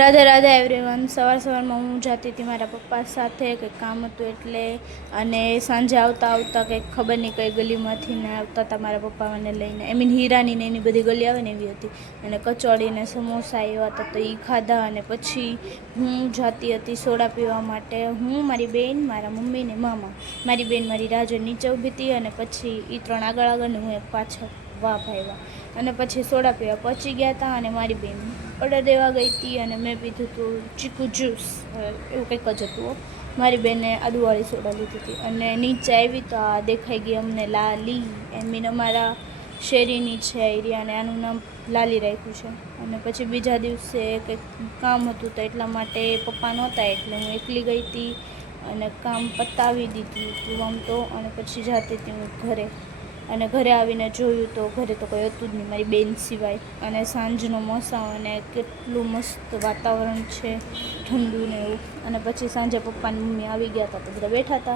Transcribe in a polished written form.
Radhe Radhe everyone. સવારમાં હું જતી હતી મારા પપ્પા સાથે કંઈક કામ હતું એટલે, અને સાંજે આવતા આવતા કંઈક ખબર નહીં કઈ ગલીમાંથી ને આવતા હતા મારા પપ્પા મને લઈને। આઈ મીન હીરાની ને એની બધી ગલી આવે ને એવી હતી, અને કચોડી ને સમોસા આવ્યા હતા તો એ ખાધા। અને પછી હું જતી હતી સોડા પીવા માટે, હું, મારી બેન, મારા મમ્મી ને મામા। મારી બેન મારી રાહ જોઈને નીચે ઊભી હતી, અને પછી એ ત્રણ આગળ ને હું એક પાછળ। વાહ ભાઈ વાહ। અને પછી સોડા પીવા પહોંચી ગયા હતા, અને મારી બેન ઓર્ડર દેવા ગઈ હતી, અને મેં પીધું હતું ચીકુ જ્યુસ, એવું કંઈક જ હતું। મારી બેને આદુવાળી સોડા લીધી હતી, અને નીચે આવી તો આ દેખાઈ ગઈ અમને લાલી। આઈ મીન અમારા શેરીની છે એરિયા, અને આનું નામ લાલી રાખ્યું છે। અને પછી બીજા દિવસે કંઈક કામ હતું તો એટલા માટે પપ્પા નહોતા એટલે હું એકલી ગઈ હતી, અને કામ પતાવી દીધું હતું આમ તો। અને પછી જતી હતી હું ઘરે, અને ઘરે આવીને જોયું તો ઘરે તો કોઈ હતું જ નહીં મારી બેન સિવાય। અને સાંજનો મોસમ અને કેટલું મસ્ત વાતાવરણ છે, ઠંડુ ને એવું। અને પછી સાંજે પપ્પા ને મમ્મી આવી ગયા હતા તો બધા બેઠા હતા,